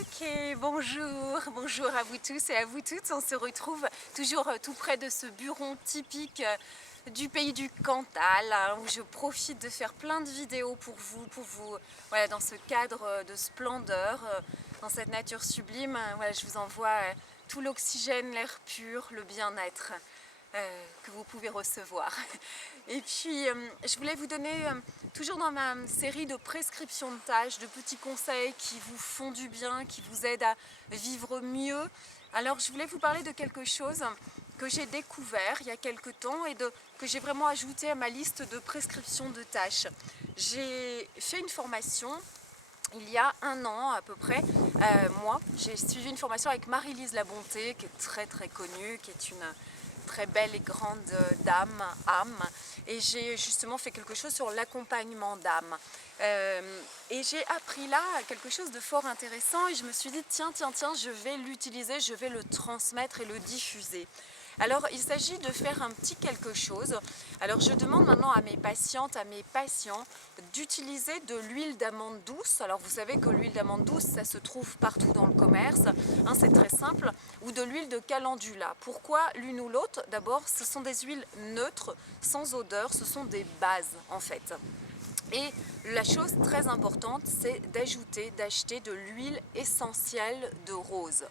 Ok, bonjour à vous tous et à vous toutes. On se retrouve toujours tout près de ce buron typique du pays du Cantal, hein, où je profite de faire plein de vidéos pour vous, voilà, dans ce cadre de splendeur, dans cette nature sublime. Voilà, je vous envoie tout l'oxygène, l'air pur, le bien-être que vous pouvez recevoir. Et puis, je voulais vous donner, toujours dans ma série de prescriptions de tâches, de petits conseils qui vous font du bien, qui vous aident à vivre mieux. Alors, je voulais vous parler de quelque chose que j'ai découvert il y a quelque temps et que j'ai vraiment ajouté à ma liste de prescriptions de tâches. J'ai fait une formation il y a un an à peu près. J'ai suivi une formation avec Marie-Lise Labonté, qui est très connue, qui est une très belle et grande âme, et j'ai justement fait quelque chose sur l'accompagnement d'âme. Et j'ai appris là quelque chose de fort intéressant et je me suis dit tiens, je vais l'utiliser, je vais le transmettre et le diffuser. Alors il s'agit de faire un petit quelque chose. Alors je demande maintenant à mes patientes, à mes patients d'utiliser de l'huile d'amande douce. Alors vous savez que l'huile d'amande douce, ça se trouve partout dans le commerce, hein, c'est très simple, ou de l'huile de calendula. Pourquoi l'une ou l'autre? D'abord, ce sont des huiles neutres, sans odeur, ce sont des bases en fait. Et la chose très importante, c'est d'acheter de l'huile essentielle de rose.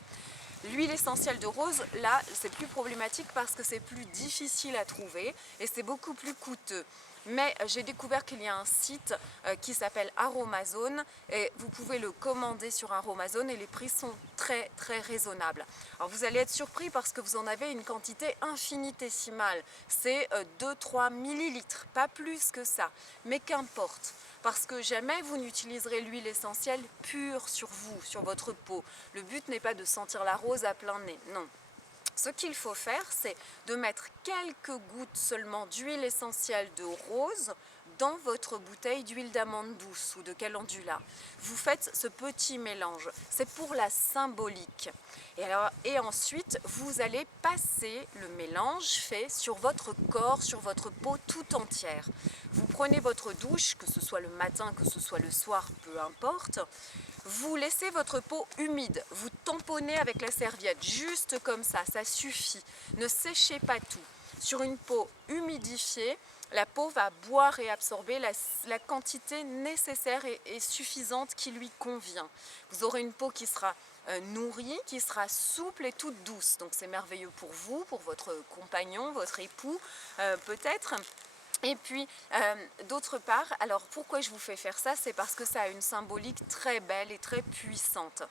L'huile essentielle de rose, là, c'est plus problématique parce que c'est plus difficile à trouver et c'est beaucoup plus coûteux. Mais j'ai découvert qu'il y a un site qui s'appelle Aromazone et vous pouvez le commander sur Aromazone et les prix sont très raisonnables. Alors vous allez être surpris parce que vous en avez une quantité infinitésimale. C'est 2-3 millilitres, pas plus que ça. Mais qu'importe. Parce que jamais vous n'utiliserez l'huile essentielle pure sur vous, sur votre peau. Le but n'est pas de sentir la rose à plein nez, non. Ce qu'il faut faire, c'est de mettre quelques gouttes seulement d'huile essentielle de rose dans votre bouteille d'huile d'amande douce ou de calendula. Vous faites ce petit mélange, c'est pour la symbolique. Et ensuite, vous allez passer le mélange fait sur votre corps, sur votre peau tout entière. Vous prenez votre douche, que ce soit le matin, que ce soit le soir, peu importe. Vous laissez votre peau humide, vous tamponnez avec la serviette, juste comme ça suffit. Ne séchez pas tout. Sur une peau humidifiée, la peau va boire et absorber la quantité nécessaire et suffisante qui lui convient. Vous aurez une peau qui sera nourrie, qui sera souple et toute douce. Donc c'est merveilleux pour vous, pour votre compagnon, votre époux peut-être. Et puis, d'autre part, alors pourquoi je vous fais faire ça? C'est parce que ça a une symbolique très belle et très puissante.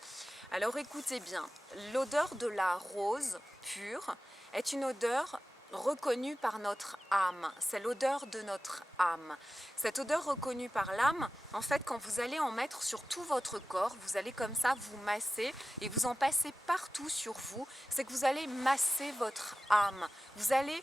Alors écoutez bien, l'odeur de la rose pure est une odeur reconnue par notre âme. C'est l'odeur de notre âme. Cette odeur reconnue par l'âme, en fait, quand vous allez en mettre sur tout votre corps, vous allez comme ça vous masser et vous en passez partout sur vous, c'est que vous allez masser votre âme. Vous allez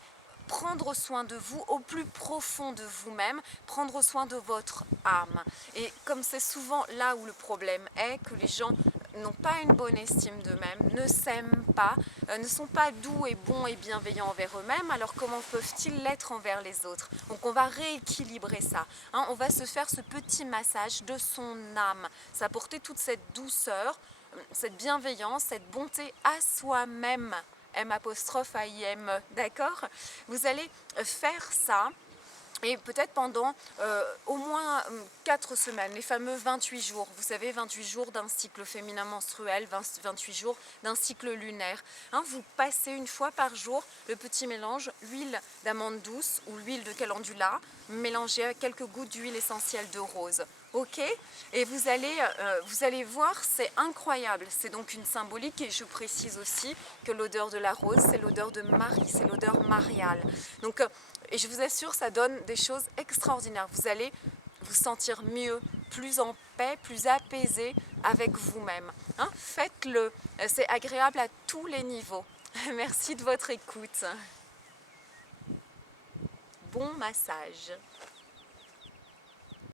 prendre soin de vous au plus profond de vous-même, prendre soin de votre âme. Et comme c'est souvent là où le problème est, que les gens n'ont pas une bonne estime d'eux-mêmes, ne s'aiment pas, ne sont pas doux et bons et bienveillants envers eux-mêmes, alors comment peuvent-ils l'être envers les autres? Donc on va rééquilibrer ça, hein, on va se faire ce petit massage de son âme, s'apporter toute cette douceur, cette bienveillance, cette bonté à soi-même. M'-A-I-M, d'accord? Vous allez faire ça et peut-être pendant au moins 4 semaines, les fameux 28 jours. Vous savez, 28 jours d'un cycle féminin menstruel, 28 jours d'un cycle lunaire. Hein, vous passez une fois par jour le petit mélange, huile d'amande douce ou l'huile de calendula, mélangée à quelques gouttes d'huile essentielle de rose. Ok? Et vous allez voir, c'est incroyable. C'est donc une symbolique et je précise aussi que l'odeur de la rose, c'est l'odeur de Marie, c'est l'odeur mariale. Donc, et je vous assure, ça donne des choses extraordinaires. Vous allez vous sentir mieux, plus en paix, plus apaisé avec vous-même. Hein? Faites-le, c'est agréable à tous les niveaux. Merci de votre écoute. Bon massage.